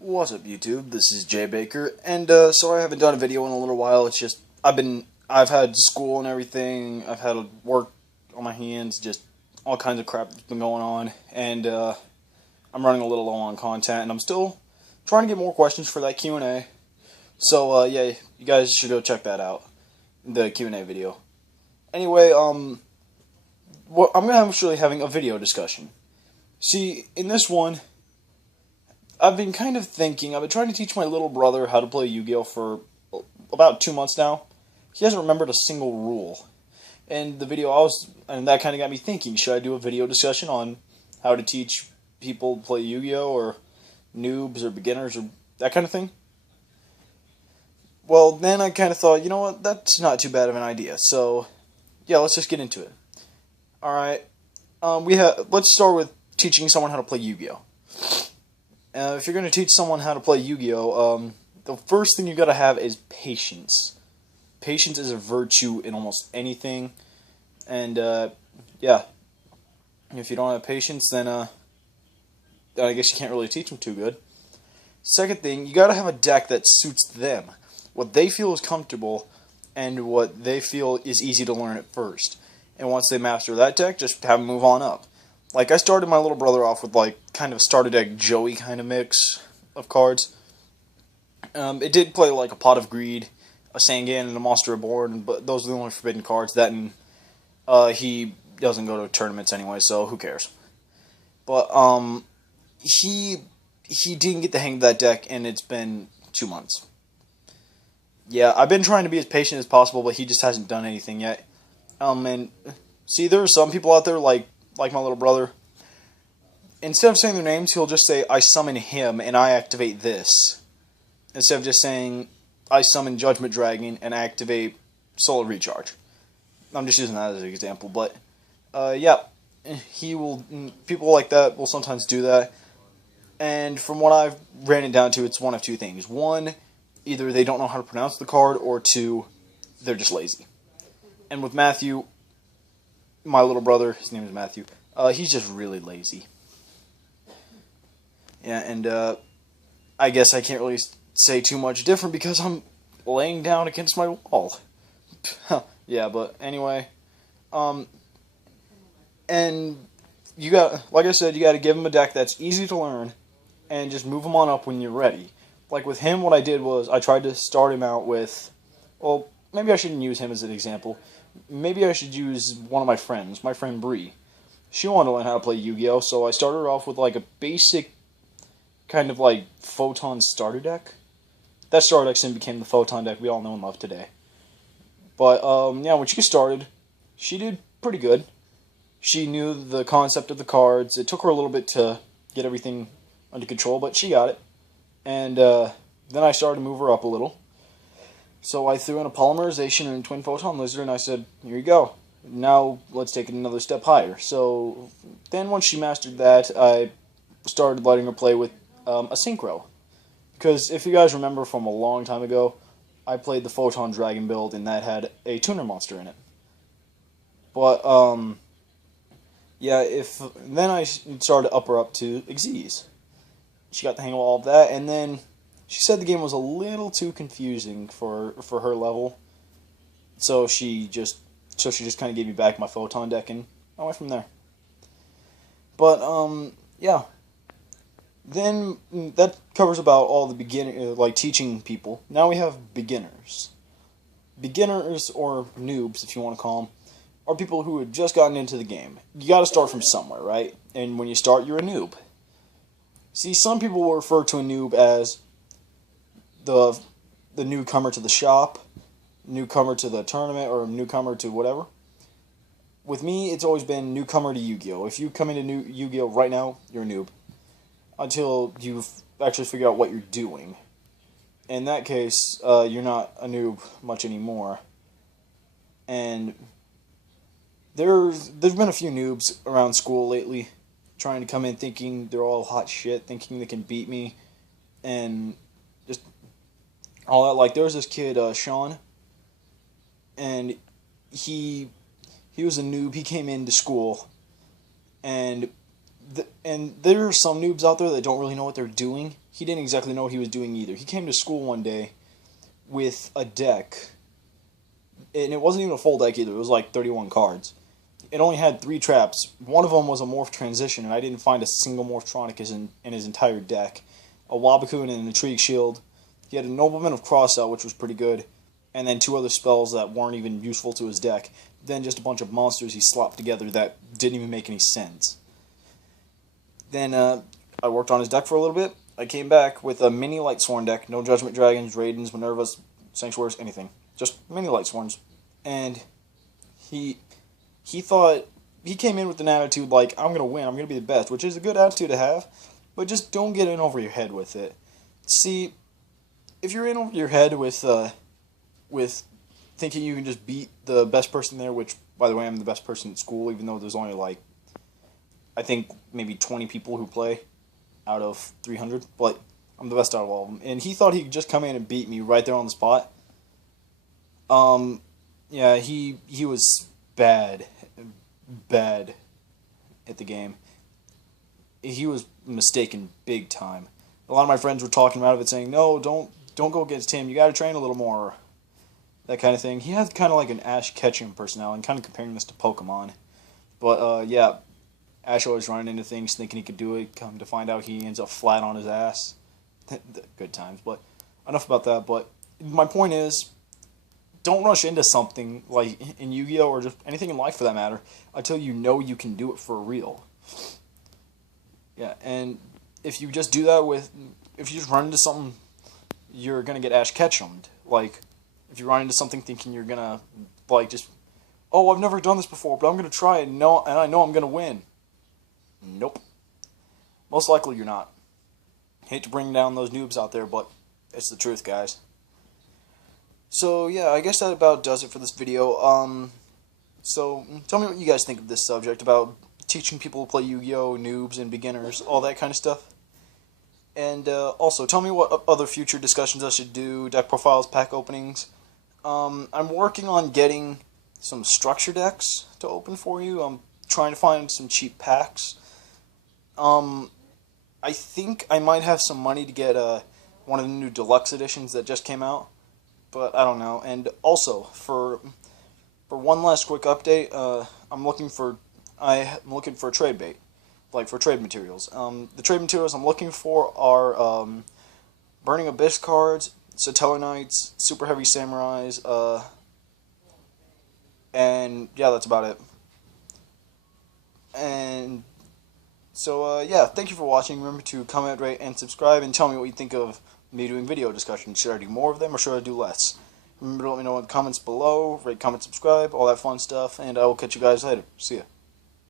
What's up, YouTube? This is Jay Baker, and so I haven't done a video in a little while. It's just I've had school and everything. I've had work on my hands, just all kinds of crap that's been going on, and I'm running a little low on content, and I'm still trying to get more questions for that Q&A. So yeah, you guys should go check that out, the Q&A video. Anyway, I'm actually having a video discussion. See, in this one, I've been kind of thinking, I've been trying to teach my little brother how to play Yugioh for about 2 months now. He hasn't remembered a single rule. And that kind of got me thinking, should I do a video discussion on how to teach people to play Yugioh, or noobs, or beginners, or that kind of thing? Well, then I kind of thought, you know what, that's not too bad of an idea. So, yeah, let's just get into it. Alright, let's start with teaching someone how to play Yugioh. If you're going to teach someone how to play Yu-Gi-Oh, the first thing you got to have is patience. Patience is a virtue in almost anything, and yeah, if you don't have patience, then I guess you can't really teach them too good. Second thing, you got to have a deck that suits them, what they feel is comfortable, and what they feel is easy to learn at first. And once they master that deck, just have them move on up. Like, I started my little brother off with, like, kind of a starter deck Joey kind of mix of cards. It did play, like, a Pot of Greed, a Sangan, and a Monster Reborn, but those are the only forbidden cards. That, and he doesn't go to tournaments anyway, so who cares? But, he didn't get the hang of that deck, and it's been 2 months. Yeah, I've been trying to be as patient as possible, but he just hasn't done anything yet. And, see, there are some people out there, like my little brother, instead of saying their names, he'll just say, I summon him, and I activate this. Instead of just saying, I summon Judgment Dragon, and activate Solar Recharge. I'm just using that as an example, but, yeah, people like that will sometimes do that, and from what I've ran it down to, it's one of two things. One, either they don't know how to pronounce the card, or two, they're just lazy. And with Matthew, my little brother, his name is Matthew, he's just really lazy. Yeah, and I guess I can't really say too much different because I'm laying down against my wall. Yeah, but anyway, and like I said, you got to give him a deck that's easy to learn, and just move him on up when you're ready. Like with him, what I did was I tried to start him out with, well, maybe I shouldn't use him as an example. Maybe I should use one of my friends, my friend Bree. She wanted to learn how to play Yu-Gi-Oh, so I started her off with like a basic kind of like Photon starter deck. That starter deck soon became the Photon deck we all know and love today. But yeah, when she started, she did pretty good. She knew the concept of the cards. It took her a little bit to get everything under control, but she got it. And then I started to move her up a little. So I threw in a Polymerization and Twin Photon Lizard, and I said, here you go. Now let's take it another step higher. So then once she mastered that, I started letting her play with a Synchro. Because if you guys remember from a long time ago, I played the Photon Dragon build, and that had a tuner monster in it. But, yeah, then I started to up her up to Xyz. She got the hang of all of that, and then she said the game was a little too confusing for her level, so she just kind of gave me back my Photon deck, and I went from there. But yeah, then that covers about all the like teaching people. Now we have beginners. Beginners, or noobs, if you want to call them, are people who have just gotten into the game. You got to start from somewhere, right? And when you start, you're a noob. See, some people will refer to a noob as the newcomer to the shop, newcomer to the tournament, or newcomer to whatever. With me, it's always been newcomer to Yu-Gi-Oh! If you come into Yu-Gi-Oh! Right now, you're a noob. Until you've actually figured out what you're doing. In that case, you're not a noob much anymore. And there's been a few noobs around school lately, trying to come in thinking they're all hot shit, thinking they can beat me, and just all that. Like, there was this kid, Sean, and he was a noob. He came into school, and And there are some noobs out there that don't really know what they're doing. He didn't exactly know what he was doing either. He came to school one day with a deck, and it wasn't even a full deck either. It was like 31 cards. It only had 3 traps. One of them was a morph transition, and I didn't find a single morphtronic in his entire deck. A Wabacoon and an Intrigue Shield. He had a Nobleman of Crossout, which was pretty good, and then 2 other spells that weren't even useful to his deck. Then just a bunch of monsters he slopped together that didn't even make any sense. Then I worked on his deck for a little bit. I came back with a mini Lightsworn deck. No Judgment Dragons, Raidens, Minervas, Sanctuaries, anything. Just mini Lightsworns. And he thought, he came in with an attitude like, I'm going to win, I'm going to be the best, which is a good attitude to have, but just don't get in over your head with it. See, if you're in over your head with thinking you can just beat the best person there, which, by the way, I'm the best person at school, even though there's only, like, I think maybe 20 people who play out of 300, but I'm the best out of all of them. And he thought he could just come in and beat me right there on the spot. Yeah, he was bad at the game. He was mistaken big time. A lot of my friends were talking about it, saying, no, don't go against him, you gotta train a little more. That kind of thing. He had kind of like an Ash Ketchum personality, and kind of comparing this to Pokemon. But, yeah, Ash always running into things, thinking he could do it, come to find out he ends up flat on his ass. Good times, but enough about that. But my point is, don't rush into something like in Yu-Gi-Oh! Or just anything in life for that matter until you know you can do it for real. Yeah, and if you just do that if you just run into something, you're gonna get Ash Ketchum'd. Like, if you run into something thinking you're gonna, like, just, oh, I've never done this before, but I'm gonna try it, and I know I'm gonna win. Nope. Most likely you're not. Hate to bring down those noobs out there, but it's the truth, guys. So, yeah, I guess that about does it for this video. So, tell me what you guys think of this subject about teaching people to play Yu-Gi-Oh!, noobs and beginners, all that kind of stuff. And, also, tell me what other future discussions I should do, deck profiles, pack openings. I'm working on getting some structure decks to open for you. I'm trying to find some cheap packs. I think I might have some money to get one of the new deluxe editions that just came out, but I don't know. And also, for one last quick update, I'm looking for a trade bait, like for trade materials. The trade materials I'm looking for are Burning Abyss cards, Satellar Knights, Super Heavy Samurais, and yeah, that's about it. And so, yeah, thank you for watching. Remember to comment, rate, and subscribe, and tell me what you think of me doing video discussions. Should I do more of them, or should I do less? Remember to let me know in the comments below, rate, comment, subscribe, all that fun stuff, and I will catch you guys later. See ya.